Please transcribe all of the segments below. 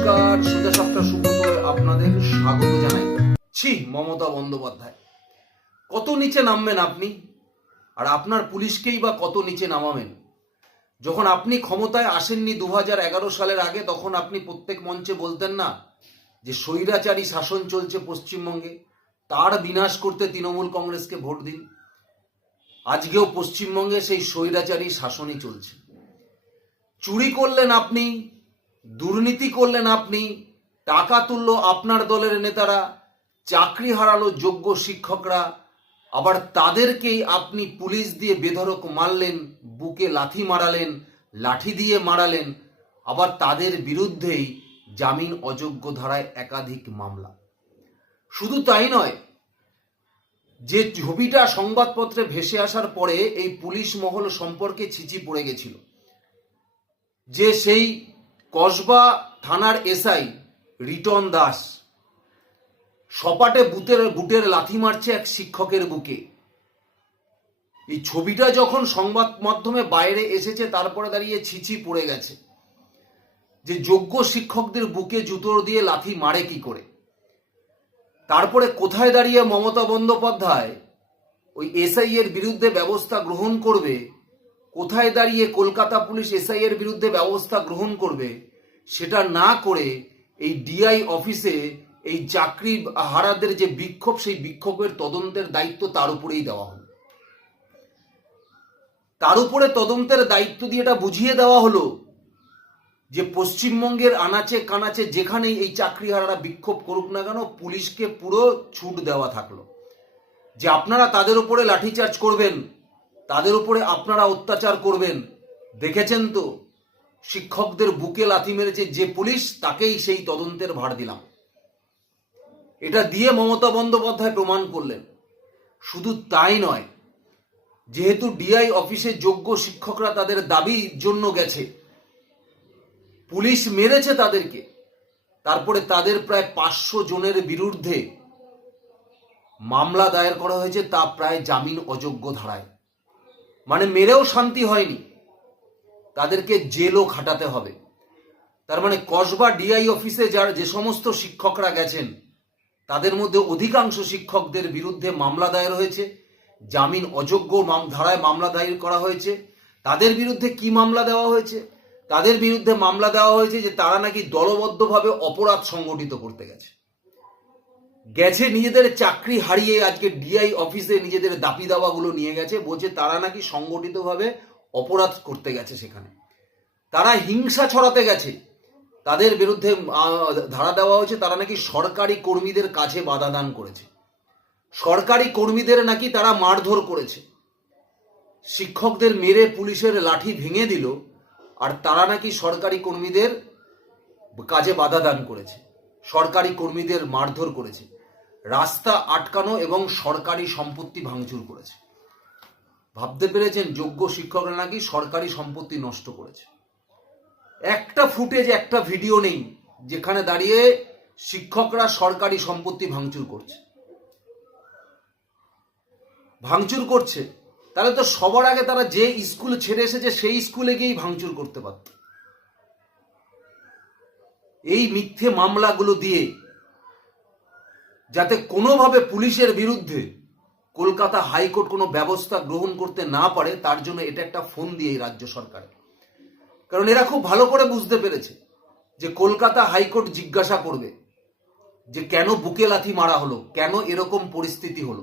নমস্কার, সোজা সাতটা সুব্রত আপনাদের স্বাগত জানাই। ছি, মমতা বন্দ্যোপাধ্যায়, কত নিচে নামবেন আপনি? আর আপনার পুলিশকেই বা কত নিচে নামাবেন? যখন আপনি ক্ষমতায় আসেননি দু সালের আগে, তখন আপনি প্রত্যেক মঞ্চে বলতেন না যে স্বৈরাচারী শাসন চলছে পশ্চিমবঙ্গে, তার বিনাশ করতে তৃণমূল কংগ্রেসকে ভোট দিন। আজকেও পশ্চিমবঙ্গে সেই স্বৈরাচারী শাসনই চলছে। চুরি করলেন আপনি দুর্নীতি করলেন আপনি, টাকা তুললো আপনার দলের নেতারা, চাকরি হারালো যোগ্য শিক্ষকরা, আবার তাদেরকেই আপনি পুলিশ দিয়ে বেধরক মারলেন, বুকে লাথি মারালেন, লাঠি দিয়ে মারালেন, আবার তাদের বিরুদ্ধেই জামিন অযোগ্য ধারায় একাধিক মামলা। শুধু তাই নয়, যে ছবিটা সংবাদপত্রে ভেসে আসার পরে এই পুলিশ মহল সম্পর্কে ছিচি পড়ে গেছিল, যে সেই কসবা থানার এসআই রিটন দাস। সপাটে বুটের বুটের লাথি মারছে এক শিক্ষকের বুকে। এই ছবিটা যখন সংবাদ মাধ্যমে বাইরে এসেছে, তারপরে দাঁড়িয়ে ছিছি পড়ে গেছে। যে যোগ্য শিক্ষকদের বুকে জুতোর দিয়ে লাথি মারে কি করে? তারপরে কোথায় দাঁড়িয়ে মমতা বন্দ্যোপাধ্যায় ওই এসআই এর বিরুদ্ধে ব্যবস্থা গ্রহণ করবে কোথায় দাঁড়িয়ে কলকাতা পুলিশ এসআই এর বিরুদ্ধে ব্যবস্থা গ্রহণ করবে, সেটা না করে এই ডিআই অফিসে এই চাকরি হারাদের যে বিক্ষোভ, সেই বিক্ষোভের তদন্তের দায়িত্ব তার উপরেই দেওয়া হলো। তার উপরে তদন্তের দায়িত্ব দিয়ে এটা বুঝিয়ে দেওয়া হলো যে পশ্চিমবঙ্গের আনাচে কানাচে যেখানেই এই চাকরিহারারা বিক্ষোভ করুক না কেন, পুলিশকে পুরো ছুট দেওয়া থাকল। যে আপনারা তাদের উপরে লাঠিচার্জ করবেন তাদের উপরে আপনারা অত্যাচার করবেন। দেখেছেন তো? শিক্ষকদের বুকে লাথি মেরেছে যে পুলিশ, তাকেই সেই তদন্তের ভার দিলাম। এটা দিয়ে মমতা বন্দ্যোপাধ্যায় প্রমাণ করলেন। শুধু তাই নয়, যেহেতু ডিআই অফিসে যোগ্য শিক্ষকরা তাদের দাবির জন্য গেছে, পুলিশ মেরেছে তাদেরকে, তারপরে তাদের প্রায় পাঁচশো জনের বিরুদ্ধে মামলা দায়ের করা হয়েছে, তা প্রায় জামিন অযোগ্য ধারায়। মানে মেরেও শান্তি হয়নি। তাদেরকে জেলও খাটাতে হবে। তার মানে কসবা ডিআই অফিসে যার যে সমস্ত শিক্ষকরা গেছেন, তাদের মধ্যে অধিকাংশ শিক্ষকদের বিরুদ্ধে মামলা দায়ের হয়েছে। জামিন অযোগ্য ধারায় মামলা দায়ের করা হয়েছে। তাদের বিরুদ্ধে কি মামলা দেওয়া হয়েছে? তাদের বিরুদ্ধে মামলা দেওয়া হয়েছে যে তারা নাকি দলবদ্ধভাবে অপরাধ সংগঠিত করতে গেছে। গেছে নিজেদের চাকরি হারিয়ে আজকে ডিআই অফিসে নিজেদের দাপি দাওয়াগুলো নিয়ে গেছে, বলছে তারা নাকি সংগঠিতভাবে অপরাধ করতে গেছে সেখানে। তারা হিংসা ছড়াতে গেছে। তাদের বিরুদ্ধে ধারা দেওয়া হয়েছে তারা নাকি সরকারি কর্মীদের কাছে বাধা দান করেছে। সরকারি কর্মীদের নাকি তারা মারধর করেছে। শিক্ষকদের মেরে পুলিশের লাঠি ভেঙে দিল, আর তারা নাকি সরকারি কর্মীদের কাজে বাধা দান করেছে। সরকারি কর্মীদের মারধর করেছে, রাস্তা আটকানো এবং সরকারি সম্পত্তি ভাঙচুর করেছে। ভাবতে পেরেছেন যোগ্য শিক্ষকরা নাকি সরকারি সম্পত্তি নষ্ট করেছে। একটা ফুটেজ, একটা ভিডিও নেই যেখানে দাঁড়িয়ে শিক্ষকরা সরকারি সম্পত্তি ভাঙচুর করছে। ভাঙচুর করছে, তাহলে তো সবার আগে তারা যে স্কুল ছেড়ে এসেছে সেই স্কুলে গিয়েই ভাঙচুর করতে পারত। এই মিথ্যে মামলাগুলো দিয়ে যাতে কোনোভাবে পুলিশের বিরুদ্ধে কলকাতা হাইকোর্ট কোনো ব্যবস্থা গ্রহণ করতে না পারে, তার জন্য এটা একটা ফোন দিয়ে রাজ্য সরকার। কারণ এরা খুব ভালো করে বুঝতে পেরেছে যে কলকাতা হাইকোর্ট জিজ্ঞাসা করবে যে কেন বুকে লাথি মারা হলো, কেন এরকম পরিস্থিতি হলো।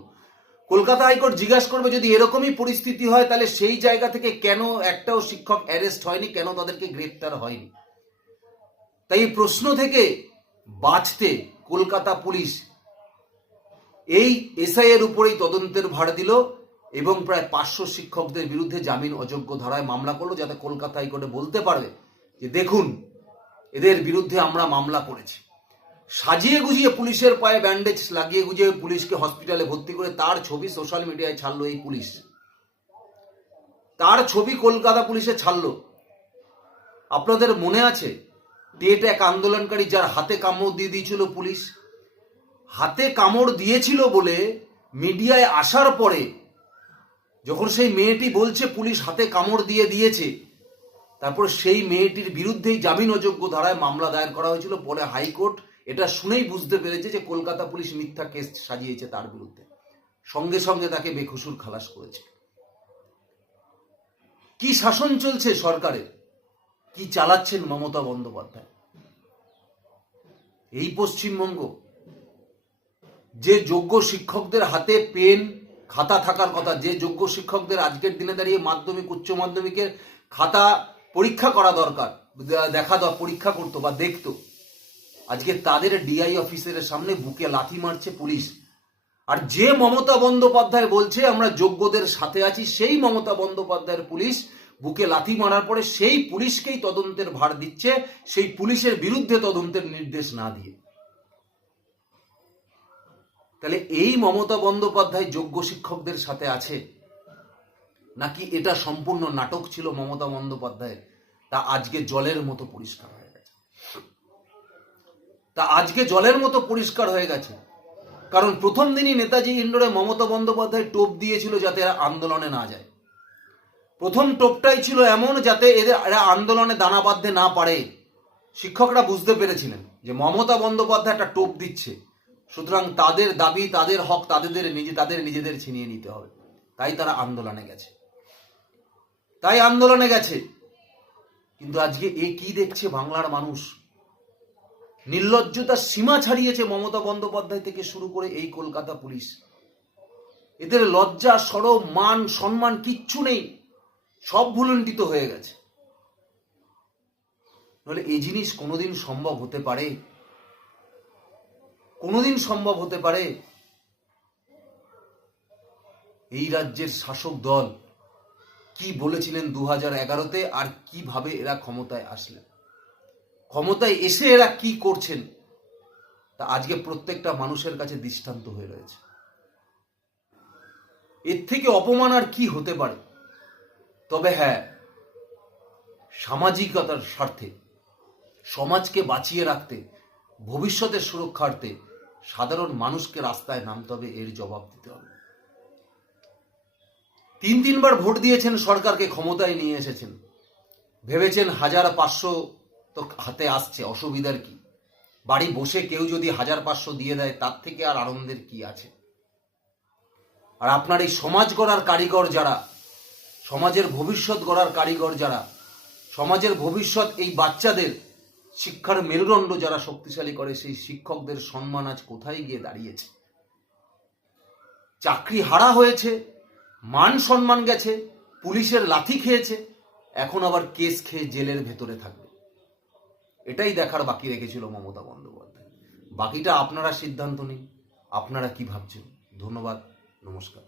কলকাতা হাইকোর্ট জিজ্ঞাসা করবে, যদি এরকমই পরিস্থিতি হয়, তাহলে সেই জায়গা থেকে কেন একটাও শিক্ষক অ্যারেস্ট হয়নি, কেন তাদেরকে গ্রেপ্তার হয়নি? তাই এই প্রশ্ন থেকে বাঁচতে কলকাতা পুলিশ এই এসআই এর উপরেই তদন্তের ভার দিল এবং প্রায় পাঁচশো শিক্ষকদের বিরুদ্ধে জামিন অযোগ্য ধারায় মামলা করল, যাতে কলকাতা হাইকোর্টে বলতে পারবে যে দেখুন, এদের বিরুদ্ধে আমরা মামলা করেছি। সাজিয়ে গুজিয়ে পুলিশের পায়ে ব্যান্ডেজ লাগিয়ে গুজিয়ে পুলিশকে হসপিটালে ভর্তি করে তার ছবি সোশ্যাল মিডিয়ায় ছাড়লো এই পুলিশ। তার ছবি কলকাতা পুলিশে ছাড়লো। আপনাদের মনে আছে টেট এক আন্দোলনকারী যার হাতে কামড় দিয়ে দিয়েছিল পুলিশ। হাতে কামড় দিয়েছিল বলে মিডিয়ায় আসার পরে যখন সেই মেয়েটি বলছে পুলিশ হাতে কামড় দিয়ে দিয়েছে, তারপরে সেই মেয়েটির বিরুদ্ধেই জামিন অযোগ্য ধারায় মামলা দায়ের করা হয়েছিল। পরে হাইকোর্ট এটা শুনেই বুঝতে পেরেছে যে কলকাতা পুলিশ মিথ্যা কেস সাজিয়েছে তার বিরুদ্ধে। সঙ্গে সঙ্গে তাকে বেকসুর খালাস করেছে। কি শাসন চলছে সরকারের? কি চালাচ্ছেন মমতা বন্দ্যোপাধ্যায়? এই পশ্চিমবঙ্গ, যে যোগ্য শিক্ষকদের হাতে পেন খাতা থাকার কথা, যে যোগ্য শিক্ষকদের আজকের দিনে দাঁড়িয়ে মাধ্যমিক, উচ্চ মাধ্যমিকের খাতা পরীক্ষা করা দরকার দেখা দর, পরীক্ষা করতো বা দেখতো। আজকে তাদের ডিআই অফিসের সামনে বুকে লাথি মারছে পুলিশ। আর যে মমতা বন্দ্যোপাধ্যায় বলছে, আমরা যোগ্যদের সাথে আছি, সেই মমতা বন্দ্যোপাধ্যায়ের পুলিশ বুকে লাথি মারার পরে সেই পুলিশকেই তদন্তের ভার দিচ্ছে, সেই পুলিশের বিরুদ্ধে তদন্তের নির্দেশ না দিয়ে। তাহলে এই মমতা বন্দ্যোপাধ্যায় যোগ্য শিক্ষকদের সাথে আছে? নাকি এটা সম্পূর্ণ নাটক ছিল মমতা বন্দ্যোপাধ্যায়ের? তা আজকে জলের মতো পরিষ্কার হয়ে গেছে। তা আজকে জলের মতো পরিষ্কার হয়ে গেছে। কারণ প্রথম দিনই নেতাজি ইন্ডোরে মমতা বন্দ্যোপাধ্যায় টোপ দিয়েছিল যাতে আন্দোলনে না যায়। প্রথম টোপটাই ছিল এমন যাতে এদের এরা আন্দোলনে দানা বাঁধতে না পারে। শিক্ষকরা বুঝতে পেরেছিলেন যে মমতা বন্দ্যোপাধ্যায় একটা টোপ দিচ্ছে। সুতরাং তাদের দাবি, তাদের হক তাদের নিজে তাদের নিজেদের ছিনিয়ে নিতে হবে। তাই তারা আন্দোলনে গেছে। তাই আন্দোলনে গেছে। কিন্তু আজকে এ কি দেখছে বাংলার মানুষ? নির্লজ্জতার সীমা ছাড়িয়েছে মমতা বন্দ্যোপাধ্যায় থেকে শুরু করে এই কলকাতা পুলিশ। এদের লজ্জা সরব মান, সম্মান কিচ্ছু নেই। সব ভুলুণ্ঠিত হয়ে গেছে। নাহলে এই জিনিস কোনোদিন সম্ভব হতে পারে? কোনোদিন সম্ভব হতে পারে? এই রাজ্যের শাসক দল কি বলেছিলেন দু হাজার এগারোতে আর কীভাবে এরা ক্ষমতায় আসলেন? ক্ষমতায় এসে এরা কি করছেন? তা আজকে প্রত্যেকটা মানুষের কাছে দৃষ্টান্ত হয়ে রয়েছে। এর থেকে অপমান আর কি হতে পারে? তবে হ্যাঁ সামাজিকতার স্বার্থে, সমাজকে বাঁচিয়ে রাখতে, ভবিষ্যতের সুরক্ষার্থে সাধারণ মানুষকে রাস্তায় নামতে হবে, এর জবাব দিতে হবে। তিন তিনবার ভোট দিয়েছেন সরকারকে, ক্ষমতায় নিয়ে এসেছেন। ভেবেছেন হাজার পাঁচশো তো হাতে আসছে, অসুবিধার কি? বাড়ি বসে কেউ যদি হাজার পাঁচশো দিয়ে দেয়, তার থেকে আর আনন্দের কি আছে? আর আপনার এই সমাজ গড়ার কারিগর যারা সমাজের ভবিষ্যৎ গড়ার কারিগর যারা, সমাজের ভবিষ্যৎ এই বাচ্চাদের শিক্ষার মেরুদণ্ড যারা শক্তিশালী করে, সেই শিক্ষকদের সম্মান আজ কোথায় গিয়ে দাঁড়িয়েছে? চাকরি হারা হয়েছে, মান সম্মান গেছে, পুলিশের লাথি খেয়েছে, এখন আবার কেস খেয়ে জেলের ভেতরে থাকবে। এটাই দেখার বাকি রেখেছিল মমতা বন্দ্যোপাধ্যায়। বাকিটা আপনারা সিদ্ধান্ত নিন, আপনারা কি ভাবছেন? ধন্যবাদ, নমস্কার।